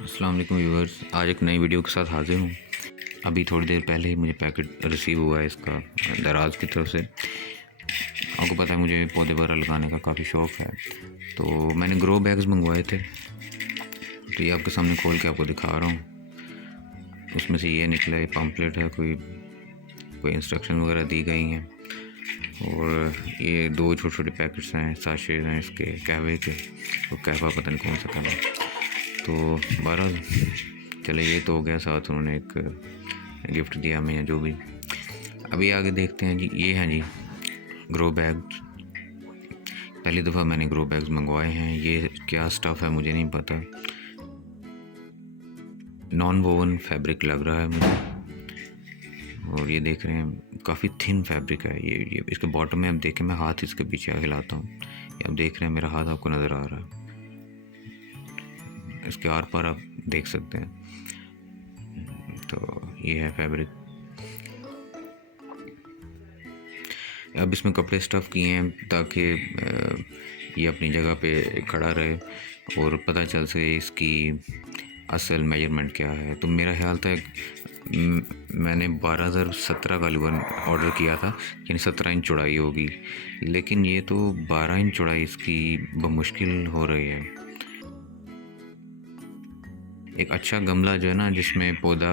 अस्सलाम वालेकुम व्यूअर्स, आज एक नई वीडियो के साथ हाज़िर हूँ। अभी थोड़ी देर पहले ही मुझे पैकेट रिसीव हुआ है इसका दराज़ की तरफ से। आपको पता है मुझे पौधे वगैरह लगाने का काफ़ी शौक़ है, तो मैंने ग्रो बैग्स मंगवाए थे। तो ये आपके सामने खोल के आपको दिखा रहा हूँ। उसमें से ये निकला, ये पम्पलेट है, कोई इंस्ट्रक्शन वगैरह दी गई हैं। और ये 2 छोटे-छोटे पैकेट्स हैं, साशेज़ हैं इसके कहवे के। तो कहवा पता नहीं कौन सा कहवा। तो बहरहाल चले, ये तो हो गया। साथ उन्होंने एक गिफ्ट दिया हमें या जो भी। अभी आगे देखते हैं जी। ये हैं जी ग्रो बैग्स। पहली दफ़ा मैंने ग्रो बैग्स मंगवाए हैं। ये क्या स्टफ़ है मुझे नहीं पता। नॉन वोवन फैब्रिक लग रहा है मुझे। और ये देख रहे हैं काफ़ी थिन फैब्रिक है। ये इसके बॉटम में आप देखें, मैं हाथ इसके पीछे हिलाता हूँ, ये आप देख रहे हैं मेरा हाथ आपको नज़र आ रहा है। इसके आर पार आप देख सकते हैं। तो ये है फैब्रिक। अब इसमें कपड़े स्टफ़ किए हैं ताकि ये अपनी जगह पे खड़ा रहे और पता चल सके इसकी असल मेजरमेंट क्या है। तो मेरा ख्याल था मैंने 12/17 का वन ऑर्डर किया था, यानी 17 इंच चौड़ाई होगी, लेकिन ये तो 12 इंच चौड़ाई इसकी बमुश्किल हो रही है। एक अच्छा गमला जो है ना, जिसमें पौधा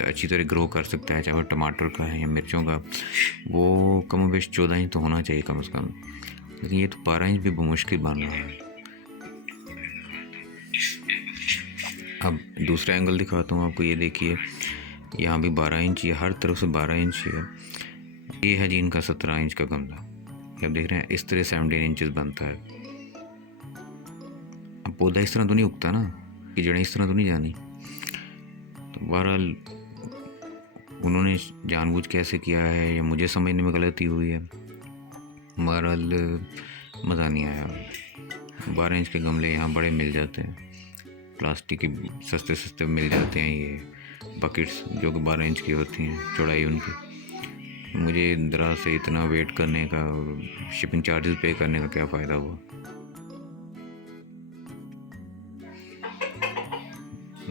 अच्छी तरह ग्रो कर सकता है, चाहे वो टमाटर का है या मिर्चों का, वो कम बेश 14 इंच तो होना चाहिए कम से कम। लेकिन ये तो 12 इंच भी बमुश्किल बन रहा है। अब दूसरा एंगल दिखाता हूँ आपको। ये देखिए, यहाँ भी 12 इंच, ये हर तरफ से 12 इंच है। ये है जी इनका 17 इंच का गमला। आप देख रहे हैं इस तरह 17 इंचेस बनता है। अब पौधा इस तरह तो नहीं उगता ना, कि जड़ें इस तरह तो नहीं जानी। तो बहरहाल उन्होंने जानबूझ के ऐसे किया है या मुझे समझने में गलती हुई है। बहरहाल मज़ा नहीं आया। 12 इंच के गमले यहाँ बड़े मिल जाते हैं, प्लास्टिक के सस्ते सस्ते मिल जाते हैं। ये बकेट्स जो कि 12 इंच की होती हैं चौड़ाई उनकी। मुझे दराज से इतना वेट करने का और शिपिंग चार्जेस पे करने का क्या फ़ायदा हुआ।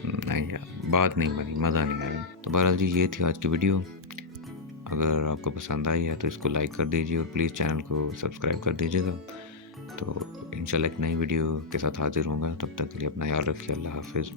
नहीं यार, बात नहीं बनी, मज़ा नहीं आया। तो बहरहाल जी, ये थी आज की वीडियो। अगर आपको पसंद आई है तो इसको लाइक कर दीजिए और प्लीज़ चैनल को सब्सक्राइब कर दीजिएगा। तो इंशाल्लाह एक नई वीडियो के साथ हाज़िर होऊंगा। तब तक के लिए अपना ख्याल रखिए। अल्लाह हाफ़िज़।